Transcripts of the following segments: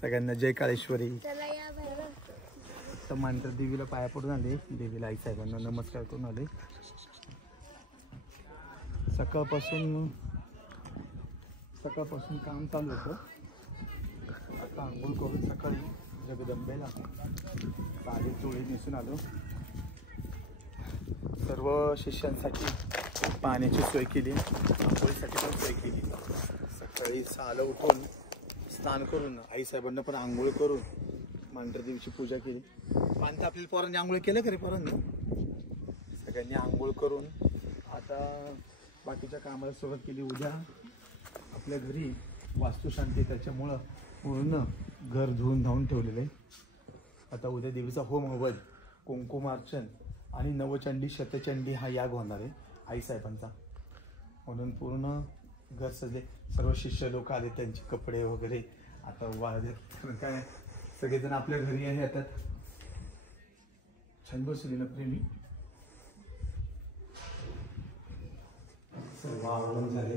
सगळ्यांना जय काळेश्वरी। तर मांढर देवीला पाया पडून आले, देवीला आई साहेबांना नमस्कार करून आले। सकाळपासून काम चालू होतं। आता आंघोळ करून सकाळी जगदंबेला साडी चोळी नेसून आलो। सर्व शिष्यांसाठी पाण्याची सोय केली, आंघोळीसाठी पण सोय केली। सकाळी 6ला उठून स्नान करून आई साहेबांना पण आंघोळ करून मांढर देवीची पूजा केली। पाणी आपल्याला पोरांनी आंघोळ केलं खरे, पोरांनी सगळ्यांनी आंघोळ करून आता बाकीच्या कामाला सुरुवात केली। उद्या आपल्या घरी वास्तुशांती, त्याच्यामुळं पूर्ण घर धुवून धावून ठेवलेलं आहे। आता उद्या देवीचा होम हवन, कुंकुमार्चन आणि नवचंडी शतचंडी हा याग होणार आहे आई साहेबांचा, म्हणून पूर्ण घर सजले। सर्व शिष्य लोक आले, त्यांचे कपडे वगैरे आता वाळले, काय सगळेजण आपल्या घरी येतात। छान बसली ना प्रेमी, सर्व आवरून झाले,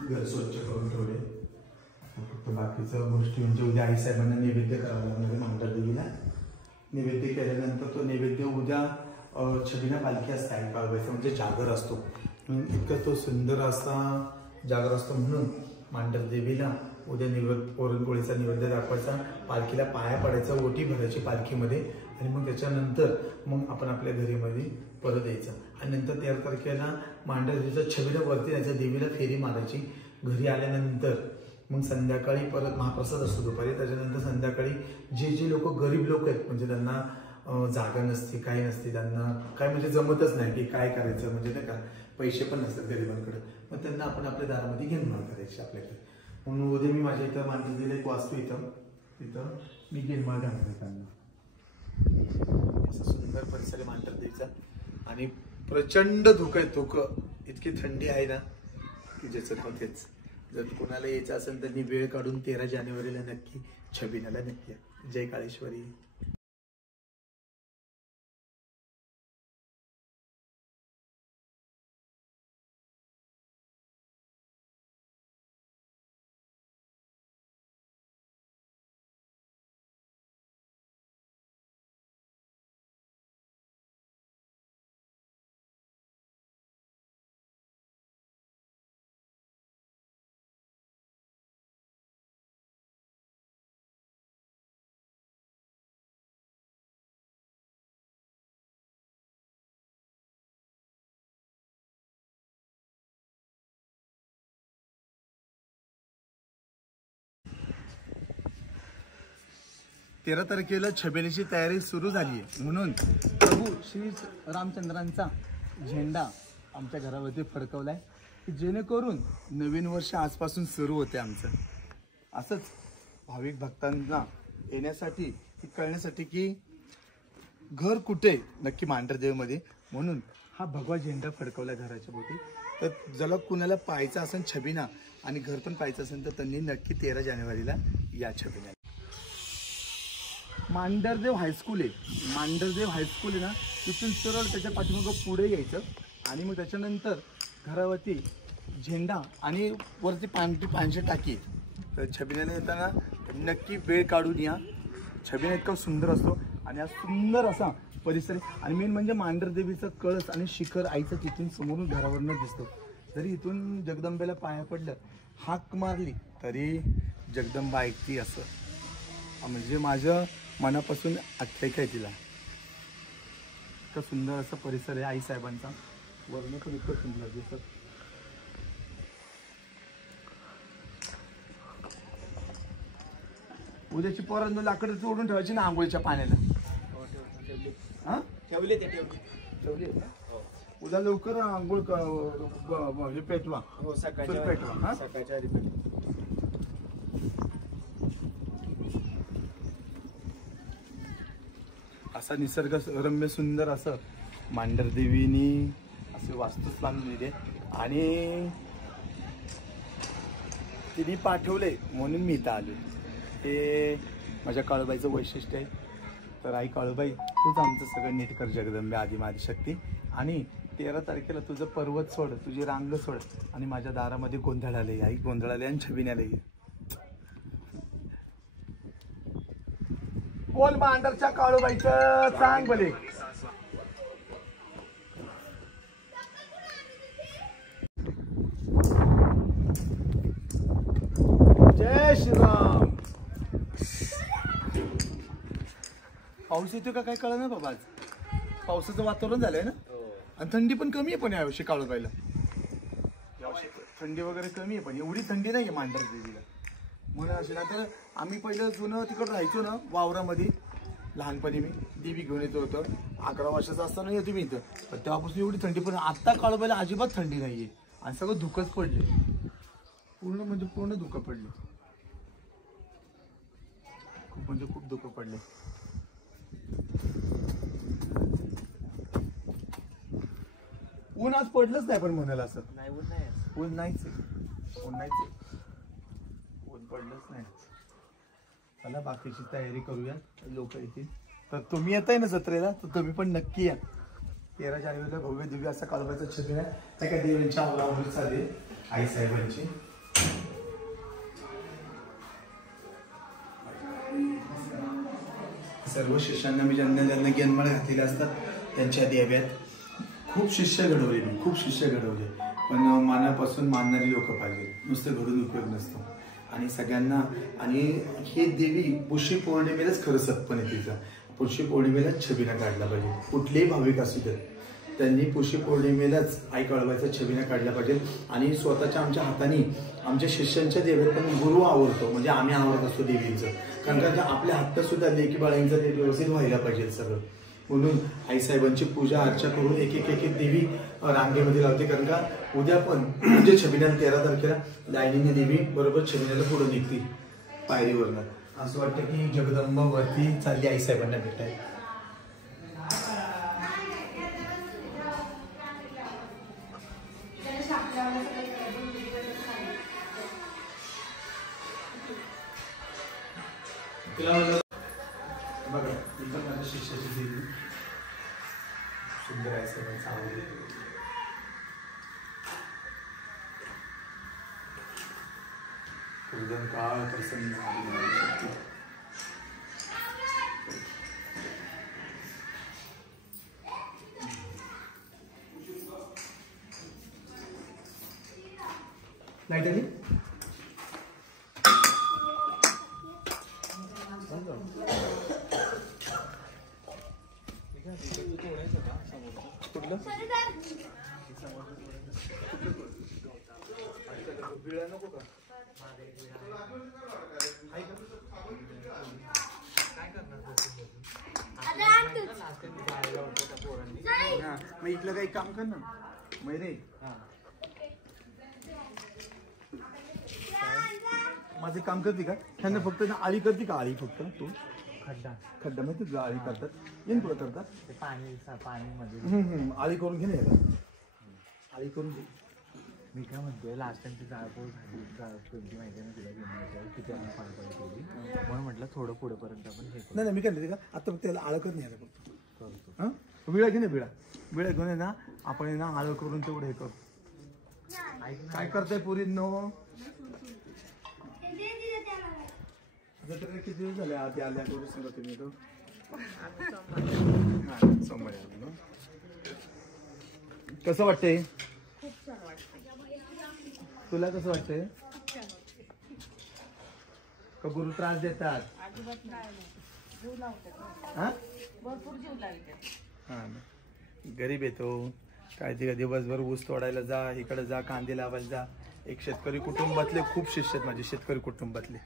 घर स्वच्छ करून ठेवले। फक्त बाकीच्या गोष्टी म्हणजे उद्या आई साहेबांना नैवेद्य करावा लागणार मांढर देवीला। नैवेद्य केल्यानंतर तो नैवेद्य उद्या छबिना पालखी असते आई काळबाईचा, म्हणजे जागर असतो। इतका तो सुंदर असा जागर असतो, म्हणून मांढर देवीला उद्या पुरणपोळीचा नैवेद्य दाखवायचा, पालखीला पाया पडायचा, ओटी भरायची पालखीमध्ये, आणि मग त्याच्यानंतर मग आपण आपल्या घरीमध्ये परत यायचं। आणि नंतर 13 तारखेला मांढर देवीचा छबिना वरती यायचा, देवीला फेरी मारायची। घरी आल्यानंतर मग संध्याकाळी परत महाप्रसाद असतो दुपारी, त्याच्यानंतर संध्याकाळी जे लोक गरीब लोक आहेत, म्हणजे त्यांना जागा नसते, काय नसते, त्यांना काय म्हणजे जमतच नाही की काय करायचं, म्हणजे नाही का पैसे पण नसतात गरिबांकडे, मग त्यांना आपण आपल्या दारामध्ये घेणमाळ करायची आपल्याकडे। म्हणून उद्या मी माझ्या इथं मांढर देवीला एक वास्तू तिथं मी घेणमाळ घालणार आहे त्यांना। असा सुंदर परिसर आहे मांढर देवीचा, आणि प्रचंड धुकं आहे, धुकं इतकी थंडी आहे ना की ज्याचं तेच। जर कोणाला यायचं असेल तर वेळ काढून 13 जानेवारीला नक्की छबिनाला नक्की या। जय काळेश्वरी। तेरा तारखेला छबिनेची तयारी सुरू झाली आहे, म्हणून प्रभू श्री रामचंद्रांचा झेंडा आमच्या घरावरती फडकवलाय, की जेणेकरून नवीन वर्ष आजपासून सुरू होते आमचं। असंच भाविक भक्तांना येण्यासाठी कळण्यासाठी की घर कुठे नक्की मांढर देवीमध्ये, म्हणून हा भगवा झेंडा फडकवला घराच्या भोवती। तर ज्याला कुणाला पाहायचं असेल छबिना आणि घर पण पाहायचं असेल तर त्यांनी नक्की 13 जानेवारीला या छबिना। मांढरदेव हायस्कूल आहे, मांढरदेव हायस्कूल आहे ना, तिथून सरळ त्याच्या पाठीमागं पुढे यायचं, आणि मग त्याच्यानंतर घरावरती झेंडा आणि वरती पांढरी टाकी। तर छबिन्याला येताना नक्की वेळ काढून या। छबिना इतका सुंदर असतो, आणि हा सुंदर असा परिसर आहे। आणि मेन म्हणजे मांढर देवीचा कळस आणि शिखर आईचं तिथून समोरून घरावरनं दिसतो। जरी इथून जगदंबेला पाया पडलं, हाक मारली तरी जगदंबा ऐकती, असं म्हणजे माझं मनापासून आख्यायिका आहे तिला। इतका सुंदर असा परिसर आहे आई साहेबांचा, वर्ण पण इतकं सुंदर दिसत। उद्याची पोरांना लाकडं तोडून ठेवायची ना आंघोळीच्या पाण्याला। ठेवली ना, उद्या लवकर आंघोळ पेटवा, पेटवा सकाळच्या आधी पेटवा। असा निसर्ग रम्य सुंदर असं मांढर देवीनी असे वास्तूच बांधलेले, आणि तिने पाठवले म्हणून मी इथं आलो। ते माझ्या काळूबाईचं वैशिष्ट्य आहे। तर आई काळूबाई, तूच आमचं सगळं नीट कर जगदंबे आदिशक्ती, आणि 13 तारखेला तुझं पर्वत सोड, तुझी रांग सोड, आणि माझ्या दारामध्ये गोंधळाले आई, गोंधळाले आणि छबिन्याला ये। बोल मांडरच्या काळूबाईचं सांग भले. जय श्रीराम. पाऊस येतो का काय कळलं ना बाबा. आज पावसाचं वातावरण झालंय ना आणि थंडी पण कमी आहे पण यावर्षी काळूबाईला. यावर्षी थंडी वगैरे कमी आहे पण एवढी थंडी नाही आहे मांडर देवीला म्हणून असे ना. तर आम्ही पहिलं जुनं तिकडं राहायचो ना वावरामध्ये लहानपणी. मी देवी घेऊन येतो होतं 11 वर्षाचा असताना येतो मी इथं. पण तेव्हापासून एवढी थंडी पण आत्ता काळूबाईला अजिबात थंडी नाहीये आणि सगळं धुकंच पडले. पूर्ण म्हणजे पूर्ण धुकं पडले. खूप म्हणजे खूप धुकं पडले. ऊन आज पडलंच नाही पण म्हणाल असं. नाही ऊन नाही. ऊन नाहीच आहे. ऊन नाहीच आहे. ऊन पडलंच नाही. चला बाकीची तयारी करूया. लोक येतील तर तुम्ही येताय ना जत्रेला तर तुम्ही पण नक्की या. 13 जानेवारीला भव्य दिव्य असा काळूबाईचा छबिना आहे. त्या काय देवांच्या आवरावरी चालेल आई साहेबांची. सर्व शिष्यांना मी ज्यांना ज्यांना ज्ञानमाळ घातलेले असतात त्यांच्या देव्यात खूप शिष्य घडवले. मी खूप शिष्य घडवले पण मनापासून मानणारी लोक पाहिजे. नुसतं घडून उपयोग नसतो. आणि सगळ्यांना आणि हे देवी पुष्य पौर्णिमेलाच खरं सत्पण आहे तिचं. पुष्य पौर्णिमेलाच छबिना काढला पाहिजे. कुठलेही भाविक असू देत त्यांनी पुष्य पौर्णिमेलाच आई काळूबाईचा छबिना काढला पाहिजे. आणि स्वतःच्या आमच्या हाताने आमच्या शिष्यांच्या देवीत पण गुरु आवडतो म्हणजे आम्ही आवडत असतो देवींचं. कारण का आपल्या हातात सुद्धा लेकी बाळांचं ते व्यवस्थित व्हायला पाहिजे सगळं. म्हणून आईसाहेबांची पूजा अर्चा करून एक एक एक एक देवी रांगेमध्ये लावते. कारण का उद्या पण म्हणजे छबिन्याला 13 तारखेला लाईनीने देवी बरोबर छबिन्याला पुढे निघते पायरीवरनं. असं वाटतं की जगदंबा वरती चालली आईसाहेबांना भेटाय. बघा इथं माझ्या शिष्याची देवी सुंदर आईसाहेबांचा आवडली. उदन काळ प्रसन्न लाईट आली. कुठलं बिळा नको का. मग इथलं काही काम कर ना मैरे. माझे काम करते का त्यांना फक्त आळी करते का. आळी फक्त तू खड्डा खड्डा माहिती तुला आळी करतात येईन तुला करतात पाणीमध्ये आळी करून घे ना याला. आळी करून घे. मी काय म्हणतोय लास्ट टाइमची जाळपोळ झाली माहिती ना तुला घेऊन किती आपण पाणी केली म्हणून म्हटलं थोडं पुढेपर्यंत आपण हे नाही नाही मी काय का आता त्याला आळं कर नाही यायला करतो. हां विळा घे ना विळा. विळा घेऊन आहे ना आपण आहे ना आळं करून तेवढं हे करू. काय करताय पुरींनो. किती दिवस झाले आधी आल्या करू सांगा तुम्ही तो. सोमवारी कसं वाटतंय तुला. कसं वाटतंय का गुरु त्रास देतात. हा गरीब येतो काय ते दिवसभर ऊस तोडायला जा इकडे जा कांदे लावायला जा. एक शेतकरी कुटुंबातले खूप शिष्य आहेत माझे शेतकरी कुटुंबातले.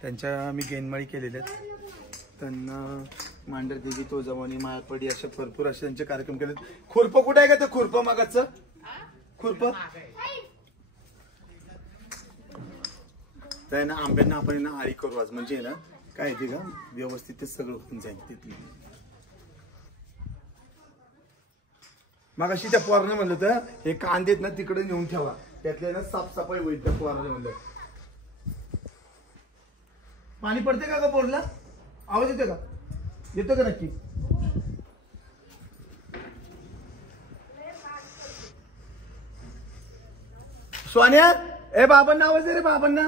त्यांच्या मी गेनमाळी केलेल्या आहेत. त्यांना मांडर देवी तुळजाभवानी माळपडी अशा भरपूर असे त्यांचे कार्यक्रम केले. खुरपं कुठे आहे का ते खुरपं मागाचं खुरपं तर ना आंब्यांना आपण ना आळी करू आज म्हणजे ना काय येते का व्यवस्थित ते सगळं होऊन जाईल. तिथली मग अशी त्या पोराने म्हणलं तर हे कांदेत ना तिकडे नेऊन ठेवा त्यातल्या ना साफसफाई होईल. त्या पोराने म्हणलं पाणी पडते का पोरला. आवाज येतो का येतो का नक्की. सोन्या ए बाबांना आवाज दे रे बाबांना.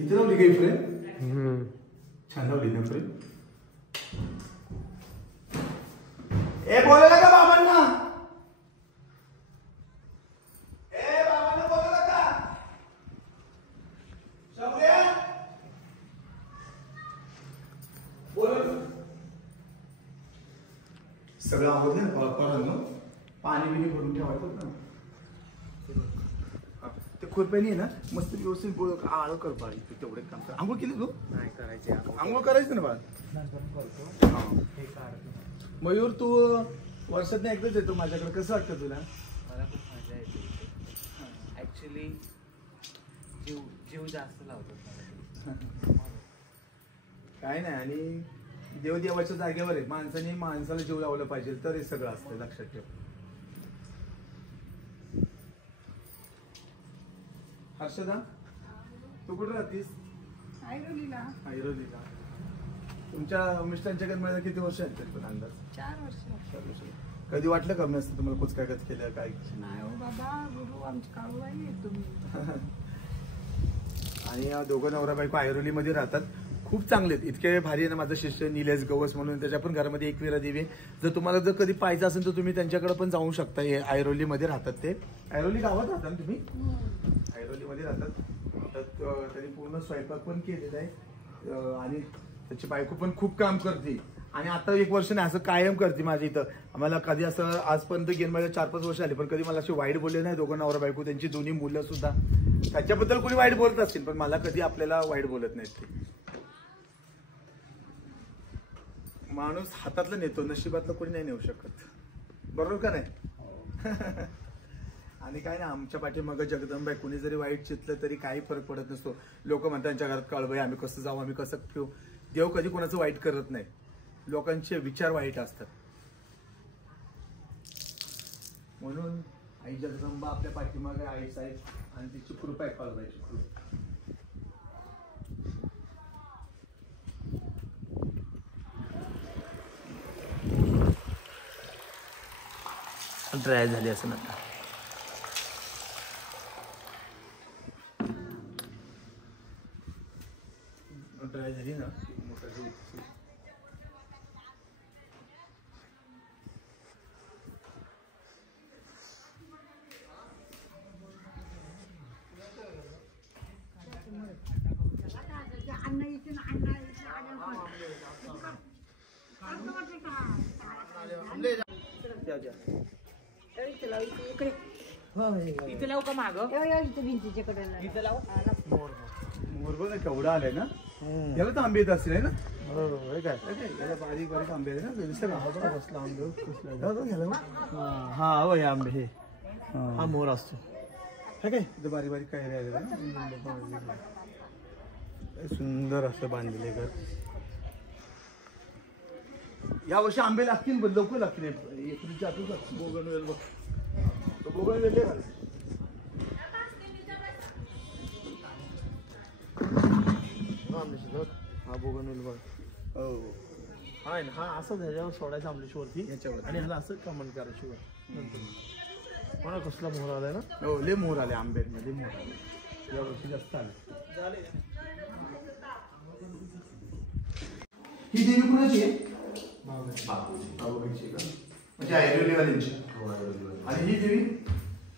इथे लावली काही फ्रेम छान लावली ना फ्रेम. ए बोलायला का बाबांना बोलायला का शौर्या बोल. सगळं आवडलं ना पाणी बिणी भरून ठेवायचं ना. ते खुरप्यानी ना मस्त व्यवस्थित आळ कर बाळी तेवढे काम कर. आंघोळ केली तू नाही करायची आंघोळ करायचं ना बाळ. मयूर तू वर्षात एकदाच येतो माझ्याकडे कसं वाटतं तुला. मला खूप मजा येते ऍक्च्युली जीव जास्त लावतात काय नाही. आणि देवदेवाच्या जागेवर आहे. माणसाने माणसाला जीव लावलं पाहिजे तर हे सगळं असतं लक्षात ठेव. हर्षदा तू कुठे राहतीस. ऐरोलीला. तुमच्या मिस्टरांच्या मला किती वर्ष आहेत तरी पण अंदाज. 4 वर्ष. कधी वाटलं कमी असतं तुम्हाला कुछ काय केलं काय. नाही हो बाबा गुरु आमची काळूबाई आहे तुम्ही. आणि दोघं नवरा बायको ऐरोलीमध्ये राहतात. खूप चांगले आहेत. इतके भारी आहे ना. माझं शिष्य निलेश गवस म्हणून त्याच्या पण घरामध्ये एकविरा देवी आहे. जर तुम्हाला जर कधी पाहिजे असेल तर तुम्ही त्यांच्याकडे पण जाऊ शकता. हे ऐरोलीमध्ये राहतात. ते ऐरोली गावात राहतात ना तुम्ही. ऐरोलीमध्ये राहतात. तर त्यांनी पूर्ण स्वयंपाक पण केलेला आहे. आणि त्याची बायको पण खूप काम करते. आणि आता 1 वर्ष नाही असं कायम करते माझ्या इथं. आम्हाला कधी असं आजपर्यंत गेन माझ्या 4-5 वर्ष आले पण कधी मला असे वाईट बोलले नाही. दोघं नवरा बायको त्यांची दोन्ही मुलं सुद्धा. त्याच्याबद्दल कोणी वाईट बोलत असतील पण मला कधी आपल्याला वाईट बोलत नाहीत ते. माणूस हातातलं नेतो नशिबातलं कोणी नाही नेऊ शकत. बरोबर का नाही. आणि काय ना आमच्या पाठीमागं जगदंबा कोणी जरी वाईट चितलं तरी काही फरक पडत नसतो. लोक म्हणतात त्यांच्या घरात कळवय आम्ही कसं जाऊ आम्ही कसं ठेवू. देव कधी कोणाचं वाईट करत नाही. लोकांचे विचार वाईट असतात. म्हणून आई जगदंबा आपल्या पाठीमागे आई साहेब आणि तिची कृपा आहे कळवायची कृपा. ड्राय झाली असं नका. ड्राय झाली ना इथे लावू का माग भिंतीच्या कडेला इथे लावू. मोरबा केवढा आलाय ना. याला तर आंबे येत असतील आहे ना. बरोबर काय याला बारीक बारीक आंबे आहे ना. कसला आंबे हा हो हे आंबे हे हा मोर असतो. काय बारीक बारीक काय राहिले ना. सुंदर असं बांधलेले घर. या वर्षी आंबे लागतील लवकर लागतील. बोगनवेल बघ बोगनवेल हा बोगनवेल बघ. हो हा ना. हा असं ह्याच्यावर सोडायचं आंबलेश्वरती याच्यावर आणि ह्याला असं कमेंट करायची वर. मला कसला मोहर आलाय ना. हो लय मोहर आले आंब्यांमध्ये मोहर आले. या वर्षी जास्त आले. ही देवी कुणाची आहे. बाबूची का म्हणजे ऐरोलीवाल्यांची. आणि ही देवी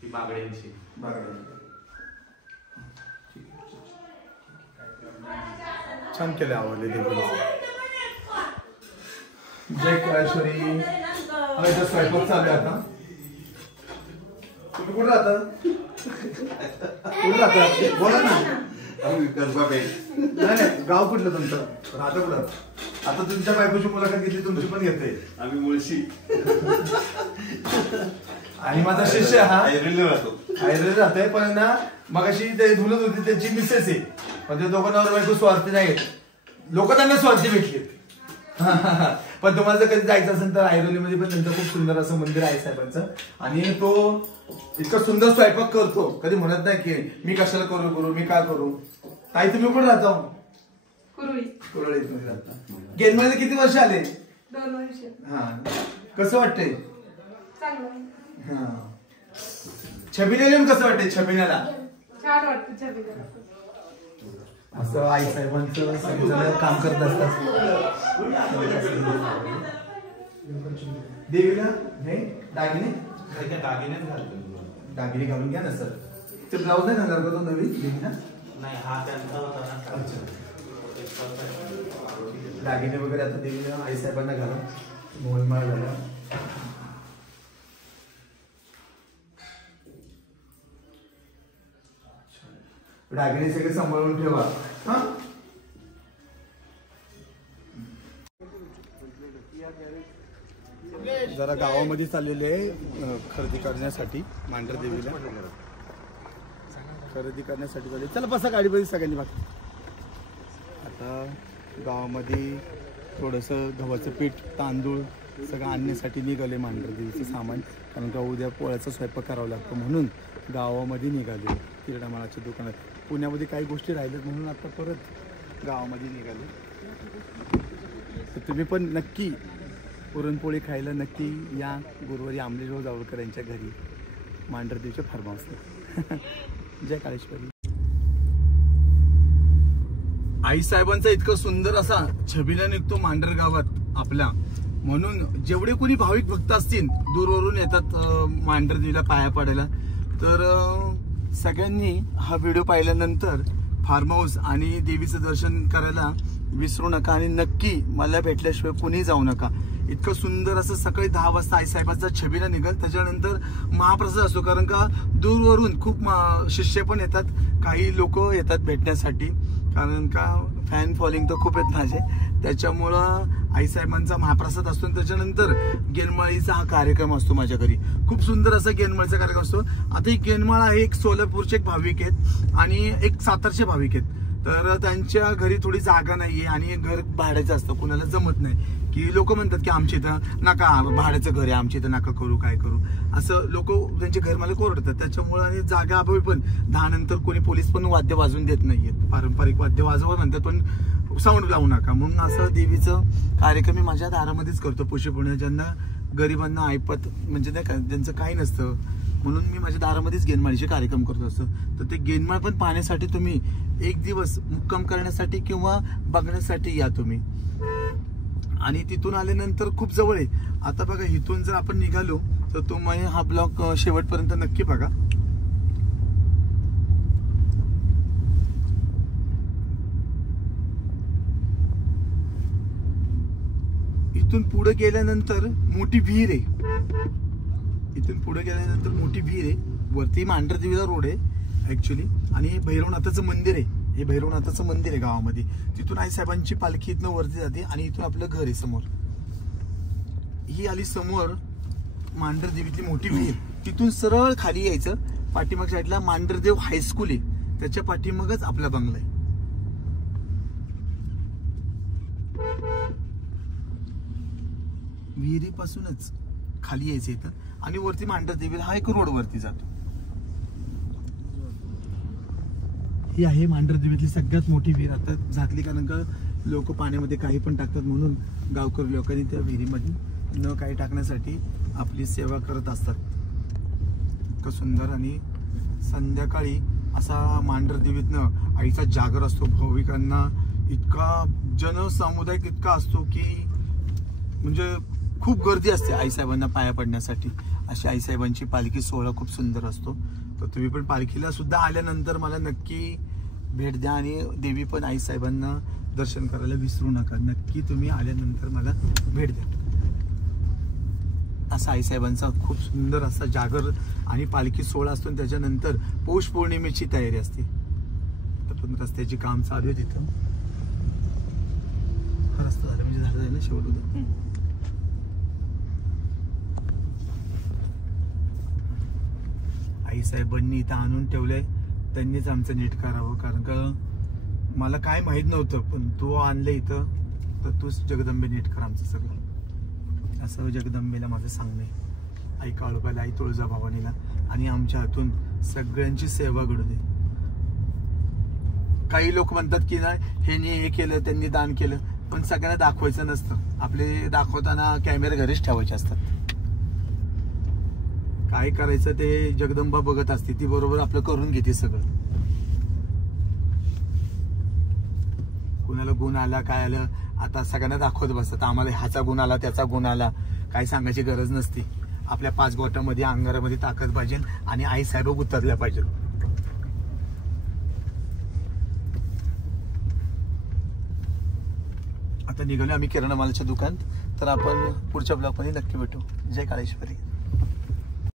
ही बागड्यांची. छान केलं आवडले देवी. जय कळेश्वरी. आता स्वयंपाक चालू आहे. आता तुम्ही कुठे राहता. कुठे राहता बोला ना. नाही गाव कुठलं तुमचं राहतं कुठं. आता तुमच्या बायकोची मुलाखत घेतली तुमची पण घेते. आम्ही मुळशी. आणि माझा शिष्य हा ऐरोलीला राहतो. ऐरोली राहतोय पण ना मगाशी ते धुलत होती त्याची मिसेस आहे. पण ते दोघं नवरा बायको स्वार्थी नाहीत. लोक त्यांना स्वार्थी भेटले. पण तुम्हाला जर कधी जायचं असेल तर ऐरोलीमध्ये पण त्यांचं खूप सुंदर असं मंदिर आहे साहेबांचं. आणि तो इतका सुंदर स्वयंपाक करतो. कधी म्हणत नाही की मी कशाला करू मी काय करू. ताई तुम्ही कुठे राहता. कुरळीत मध्ये राहता. गेनमध्ये किती वर्ष आले. 2 वर्ष. हा कसं वाटतंय. चांगलं. हा छबिना येऊन कसं वाटतंय. छबिनाला छान वाटतं. असं आई साहेबांचं सगळेजण काम करत असतात. देवीला हे दागिने दागिनेच घालतो. दागिने घालून घ्या ना सर. ते ब्लाऊज नाही घालणार का तो नवीन देवीला? नाही, हा त्यांचा होता ना. अच्छा. दागिने वगैरे आता देवीला आई साहेबांना घाला. मोहनमाळ घाला. दागिने सगळे सांभाळून ठेवा. हा जरा गावामध्ये चाललेले खरेदी करण्यासाठी मांढर देवीला खरेदी करण्यासाठी चालले. चला बसा गाडीमध्ये सगळ्यांनी बाकी. आता गावामध्ये थोडंसं गव्हाचं पीठ तांदूळ सगळं आणण्यासाठी निघाले मांढर देवीचं सामान. कारण का उद्या पोळ्याचा स्वयंपाक करावा लागतो म्हणून गावामध्ये निघाले किराणामालाच्या दुकानात. पुण्यामध्ये काही गोष्टी राहिल्यात म्हणून आता परत गावामध्ये निघाले. तर तुम्ही पण नक्की पुरणपोळी खायला नक्की या गुरुवारी अमलेशभाऊ जावळकर यांच्या घरी मांढर देवीच्या फार्म हाऊसला. जय काळेश्वरी. आई साहेबांचा इतकं सुंदर असा छबिना निघतो मांढर गावात आपल्या. म्हणून जेवढे कोणी भाविक भक्त असतील दूरवरून येतात मांढर देवीला पाया पडायला. तर सगळ्यांनी हा व्हिडिओ पाहिल्यानंतर फार्म हाऊस आणि देवीचं दर्शन करायला विसरू नका. आणि नक्की मला भेटल्याशिवाय कोणी जाऊ नका. इतकं सुंदर असं सकाळी 10 वाजता आई साहेबांचा छबिना निघाल. त्याच्यानंतर महाप्रसाद असतो. कारण का दूरवरून खूप शिष्य पण येतात. काही लोक येतात भेटण्यासाठी. कारण का फॅन फॉलोइंग तर खूप आहेत माझे. त्याच्यामुळं आई साहेबांचा महाप्रसाद असतो. त्याच्यानंतर गेनमाळीचा हा कार्यक्रम असतो माझ्या घरी. खूप सुंदर असा गेनमाळीचा कार्यक्रम असतो. आता ही गेनमाळ आहे एक सोलापूरचे एक भाविक आहेत आणि एक सातारचे भाविक आहेत. तर त्यांच्या घरी थोडी जागा नाहीये आणि घर भाड्याचं असतं. कुणाला जमत नाही की लोक म्हणतात की आमच्या इथं नका भाड्याचं घर आहे आमच्या इथं नका करू काय करू असं लोक त्यांचे घर मला ओरडतात. त्याच्यामुळे आणि जागा अभावी पण 10 नंतर कोणी पोलीस पण वाद्य वाजवून देत नाहीयेत. पारंपरिक वाद्य वाजवा म्हणतात पण साऊंड लावू नका. म्हणून असं देवीचं कार्यक्रम मी माझ्या दारामध्येच करतो. पुणे ज्यांना गरिबांना ऐपत म्हणजे नाही का ज्यांचं काही नसतं म्हणून मी माझ्या दारामध्येच गेनमाळीचे कार्यक्रम करत असतो. तर ते गेनमाळ पण पाहण्यासाठी तुम्ही एक दिवस मुक्काम करण्यासाठी किंवा बघण्यासाठी या तुम्ही. आणि तिथून आल्यानंतर खूप जवळ आहे. आता बघा इथून जर आपण निघालो तर तुम्ही हा ब्लॉग शेवटपर्यंत नक्की बघा. इथून पुढे गेल्यानंतर मोठी विहीर आहे. इथून पुढे गेल्यानंतर मोठी विहीर आहे. वरती मांढर देवीला रोड आहे ऍक्च्युली. आणि हे भैरवनाथाचं मंदिर आहे. हे भैरवनाथाचं मंदिर आहे गावामध्ये. तिथून आई साहेबांची पालखी इथनं वरती जाते आणि इथून आपलं घर आहे समोर. ही आली समोर मांढर देवीतली मोठी विहीर. तिथून सरळ खाली यायचं. पाठीमाग साईडला मांढरदेव हायस्कूल आहे. त्याच्या पाठीमागच आपला बंगला आहे. विहिरीपासूनच खाली यायचं इथं आणि वरती मांढर देवीला हा एक रोड वरती जातो. ही आहे मांढर देवीतली सगळ्यात मोठी विहीर. आता झाकली कारण का लोक पाण्यामध्ये काही पण टाकतात म्हणून गावकरी लोकांनी त्या विहिरीमध्ये न काही टाकण्यासाठी आपली सेवा करत असतात. इतकं सुंदर. आणि संध्याकाळी असा मांढर देवीतनं आईचा जागर असतो. भाविकांना इतका जनसमुदाय इतका असतो की म्हणजे खूप गर्दी असते आईसाहेबांना पाया पडण्यासाठी. अशी आईसाहेबांची पालखी सोहळा खूप सुंदर असतो. तर तुम्ही पण पालखीला सुद्धा आल्यानंतर मला नक्की भेट द्या. आणि देवी पण आईसाहेबांना दर्शन करायला विसरू नका. नक्की तुम्ही आल्यानंतर मला भेट द्या. असा आईसाहेबांचा खूप सुंदर असा जागर आणि पालखी सोहळा असतो. त्याच्यानंतर पौष पौर्णिमेची तयारी असते. तर पण रस्त्याची काम चालू आहे तिथं. हा रस्ता झाला म्हणजे झालं आहे ना शेवट उद्या. आई साहेबांनी इथं आणून ठेवलंय. त्यांनीच आमचं नीट करावं. कारण का मला काय माहित नव्हतं पण तू आणलं इथं तर तूच जगदंबे नीट कर आमचं सगळं. असं जगदंबेला माझं सांगणं आहे. आई काळोबाला आई तुळजाभवानीला आणि आमच्या हातून सगळ्यांची सेवा घडू दे. काही लोक म्हणतात की नाही हे केलं त्यांनी दान केलं पण सगळ्यांना दाखवायचं नसतं. आपले दाखवताना कॅमेरे घरीच ठेवायचे असतात. काय करायचं ते जगदंबा बघत असते. ती बरोबर आपलं करून घेते सगळं. कुणाला गुण आला काय आलं आता सगळ्यांना दाखवत बसतात आम्हाला ह्याचा गुण आला त्याचा गुण आला काही सांगायची गरज नसती आपल्या 5 बोटामध्ये अंगारामध्ये ताकद पाहिजे आणि आई साहेब उतरल्या पाहिजे आता निघालो आम्ही किराणा मालाच्या दुकान तर आपण पुढच्या ब्लॉगमध्ये नक्की भेटू जय काळेश्वरी